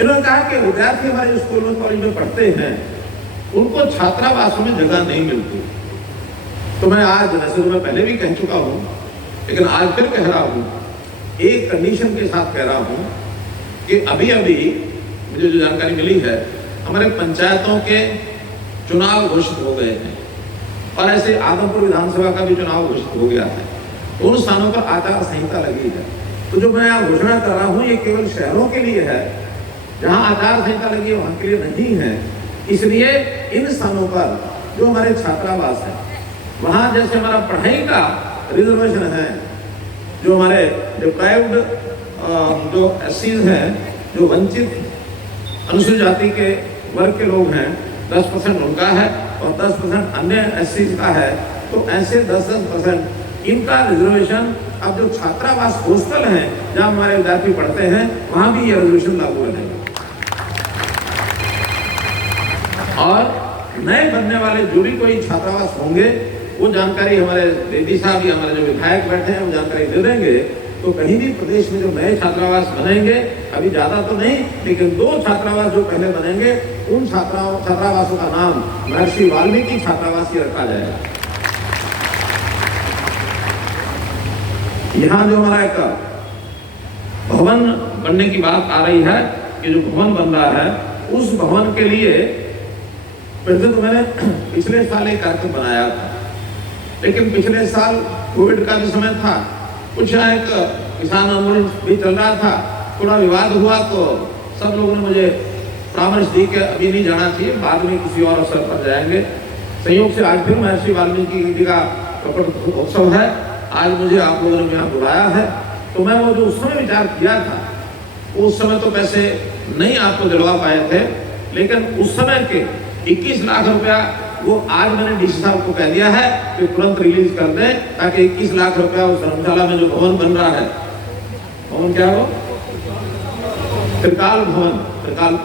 इन्होंने कहा कि विद्यार्थी हमारे स्कूल में कॉलेज में पढ़ते हैं उनको छात्रावासों में जगह नहीं मिलती। तो मैं आज वैसे तो मैं पहले भी कह चुका हूँ, लेकिन आज फिर कह रहा हूँ, एक कंडीशन के साथ कह रहा हूँ कि अभी अभी मुझे जो जानकारी मिली है, हमारे पंचायतों के चुनाव घोषित हो गए हैं और ऐसे आदमपुर विधानसभा का भी चुनाव घोषित हो गया है। उन स्थानों पर आचार संहिता लगी है। तो जो मैं यहाँ घोषणा कर रहा हूँ ये केवल शहरों के लिए है, जहाँ आचार संहिता लगी है वहाँ के लिए नहीं है। इसलिए इन स्थानों पर जो हमारे छात्रावास है, वहाँ जैसे हमारा पढ़ाई का रिजर्वेशन है, जो हमारे डिप्राइव्ड जो एससीज हैं, जो वंचित अनुसूचित जाति के वर्ग के लोग हैं, 10% उनका है और 10% अन्य एससीज का है। तो ऐसे 10% इनका रिजर्वेशन अब जो छात्रावास हॉस्टल हैं जहाँ हमारे विद्यार्थी पढ़ते हैं वहाँ भी ये रिजर्वेशन लागू रहेगा। और नए बनने वाले जो भी कोई छात्रावास होंगे वो जानकारी हमारे दीदी साहब या हमारे जो विधायक बैठे हैं वो जानकारी दे देंगे। तो कहीं भी प्रदेश में जो नए छात्रावास बनेंगे, अभी ज़्यादा तो नहीं, लेकिन 2 छात्रावास जो पहले बनेंगे उन छात्रावासों का नाम महर्षि वाल्मीकि छात्रावास ही रखा जाएगा। यहाँ जो हमारा एक भवन बनने की बात आ रही है कि जो भवन बन रहा है उस भवन के लिए वैसे तो मैंने पिछले साल एक कार्यक्रम बनाया था, लेकिन पिछले साल कोविड का भी समय था, कुछ एक किसान आंदोलन भी चल रहा था, थोड़ा विवाद हुआ तो सब लोगों ने मुझे परामर्श दी कि अभी नहीं जाना चाहिए, बाद में किसी और अवसर पर जाएंगे। संयोग से आज फिर महर्षि वाल्मीकि जी का प्रकट उत्सव है, आज मुझे आप लोगों ने यहाँ बुलाया है। तो मैं वो जो उस समय विचार किया था, उस समय तो पैसे नहीं आपको दिलवा पाए थे, लेकिन उस समय के 21 लाख रुपया वो आज मैंने डीसी साहब को कह दिया है कि तुरंत रिलीज कर दें, ताकि 21 लाख रुपया उस धर्मशाला में जो भवन बन रहा है, भवन क्या हो, त्रिकाल भवन, त्रिकाल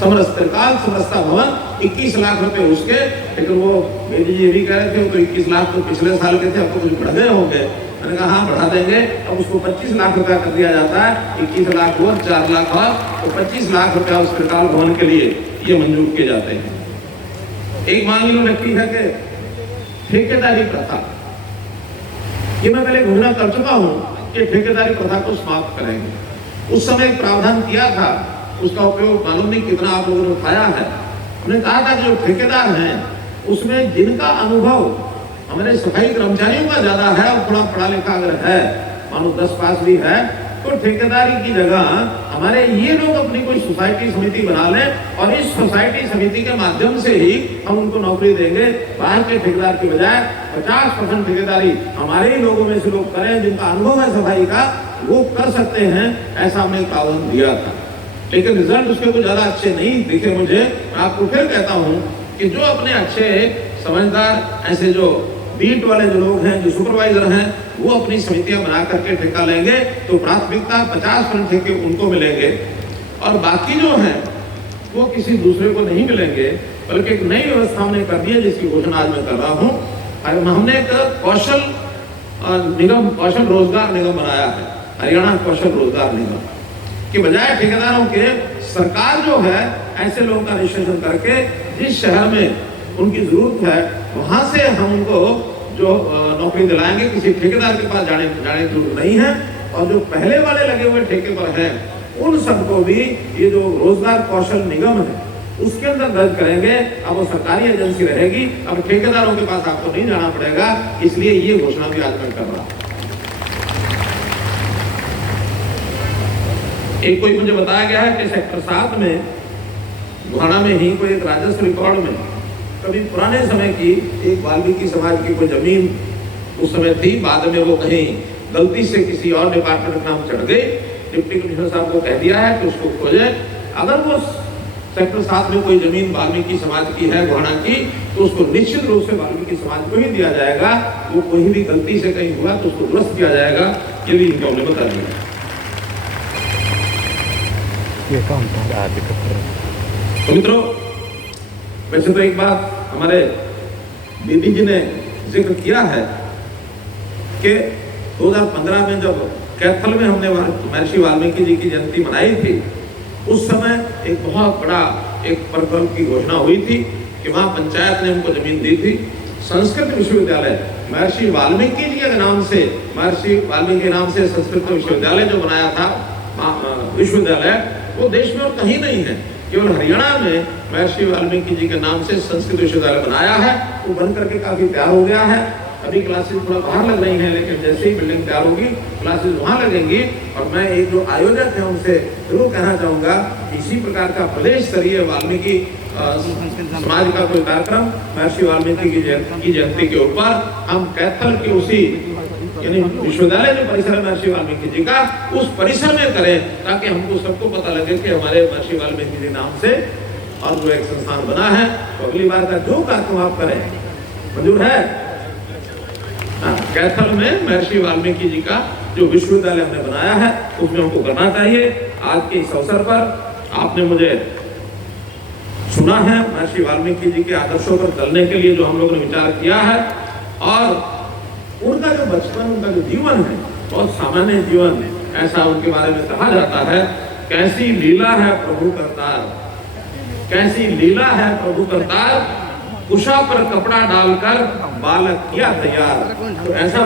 समरसता भवन, 21 लाख रुपए उसके। लेकिन वो मेरी जी ये भी कह रहे थे तो 21 लाख तो पिछले साल के थे, अब तो कुछ बढ़ गए होंगे। मैंने कहा हाँ बढ़ा देंगे, अब उसको 25 लाख रुपया कर दिया जाता है, 21 लाख और 4 लाख और तो 25 लाख रुपया उस त्रिकाल भवन के लिए ये मंजूर किए जाते हैं। एक मांग इन्होंने की है कि ठेकेदारी प्रथा, ये मैं पहले घोषणा कर चुका हूँ कि ठेकेदारी प्रथा को समाप्त करेंगे। उस समय एक प्रावधान किया था, उसका उपयोग मालूम नहीं कितना आप लोगों ने उठाया है। हमने कहा था कि जो ठेकेदार हैं उसमें जिनका अनुभव हमारे सफाई कर्मचारियों का ज्यादा है और थोड़ा पढ़ा लिखा अगर है, मानो 10 पास भी है, तो ठेकेदारी की जगह हमारे ये लोग अपनी कोई सोसाइटी समिति बना लें और इस सोसाइटी समिति के माध्यम से ही हम उनको नौकरी देंगे। बाहर के ठेकेदार की बजाय 50% ठेकेदारी हमारे ही लोगों में से लोग करें, जिनका अनुभव है सफाई का, वो कर सकते हैं। ऐसा हमने प्रावधान दिया था, लेकिन रिजल्ट उसके कुछ ज्यादा अच्छे नहीं दिखे मुझे। मैं आपको फिर कहता हूँ कि जो अपने अच्छे समझदार ऐसे जो बीट वाले जो लोग हैं, जो सुपरवाइजर हैं, वो अपनी समितियां बना करके ठेका लेंगे तो प्राथमिकता 50% ठेके उनको मिलेंगे और बाकी जो हैं वो किसी दूसरे को नहीं मिलेंगे। बल्कि एक नई व्यवस्था हमने कर दी है जिसकी घोषणा आज मैं कर रहा हूँ। हमने एक कौशल निगम, कौशल रोजगार निगम बनाया है, हरियाणा कौशल रोजगार निगम के बजाय ठेकेदारों के सरकार जो है ऐसे लोगों का रजिस्ट्रेशन करके जिस शहर में उनकी जरूरत है वहां से हम उनको जो नौकरी दिलाएंगे। किसी ठेकेदार के पास जाने की जरूरत नहीं है। और जो पहले वाले लगे हुए ठेके पर हैं उन सबको भी ये जो रोजगार कौशल निगम है उसके अंदर दर्ज करेंगे। अब वो सरकारी एजेंसी रहेगी, अब ठेकेदारों के पास आपको नहीं जाना पड़ेगा। इसलिए ये घोषणा भी आज मैं कर रहा हूं। एक कोई मुझे बताया गया है कि सेक्टर 7 में गुहाना में ही कोई एक राजस्व रिकॉर्ड में कभी पुराने समय की एक वाल्मीकि समाज की कोई जमीन उस समय थी, बाद में वो कहीं गलती से किसी और डिपार्टमेंट का नाम चढ़ गई। डिप्टी कमिश्नर साहब को कह दिया है कि उसको खोजे। अगर वो सेक्टर 7 में कोई जमीन वाल्मीकि समाज की है गुहाना की, तो उसको निश्चित रूप से वाल्मीकि समाज को ही दिया जाएगा। वो कोई भी गलती से कहीं हुआ तो उसको दुरुस्त किया जाएगा। ये भी इनको हमने बता दिया। तो मित्रों, वैसे तो एक बात हमारे दीदी जी ने जिक्र किया है कि 2015 में जब कैथल में हमने महर्षि वाल्मीकि जी की जयंती मनाई थी उस समय एक बहुत बड़ा एक प्रकल्प की घोषणा हुई थी कि वहाँ पंचायत ने उनको जमीन दी थी। संस्कृत विश्वविद्यालय महर्षि वाल्मीकि जी के नाम से, महर्षि वाल्मीकि के नाम से संस्कृत विश्वविद्यालय जो बनाया था विश्वविद्यालय, वो देश में और कहीं नहीं है। केवल हरियाणा में महर्षि वाल्मीकि जी के नाम से संस्कृत विश्वविद्यालय बनाया है। वो बन करके काफी तैयार हो गया है। अभी क्लासेस थोड़ा बाहर लग रही हैं, लेकिन जैसे ही बिल्डिंग तैयार होगी क्लासेस वहाँ लगेंगी। और मैं एक जो आयोजक है उनसे जरूर कहना चाहूँगा, इसी प्रकार का प्रदेश स्तरीय वाल्मीकि समाज का कोई कार्यक्रम महर्षि वाल्मीकि की जयंती के ऊपर हम कैथल के उसी यानी विश्वविद्यालय जो परिसर है महर्षि वाल्मीकि जी का, उस परिसर में करें, ताकि हमको सबको पता लगे कि हमारे महर्षि वाल्मीकि जी नाम से और वो एक संस्थान बना है। तो अगली बार का जो कार्यक्रम आप करें, मंजूर है? कैथल में महर्षि वाल्मीकि जी का जो विश्वविद्यालय हमने बनाया है उसमें हमको करना चाहिए। आज के इस अवसर पर आपने मुझे सुना है, महर्षि वाल्मीकि जी के आदर्शों पर चलने के लिए जो हम लोगों ने विचार किया है, और उनका जो बचपन, उनका जो जीवन है बहुत सामान्य जीवन है, ऐसा उनके बारे में कहा जाता है। कैसी लीला है प्रभु करतार, कैसी लीला है प्रभु करतार, उषा पर कपड़ा डालकर बालक किया तैयार। तो ऐसा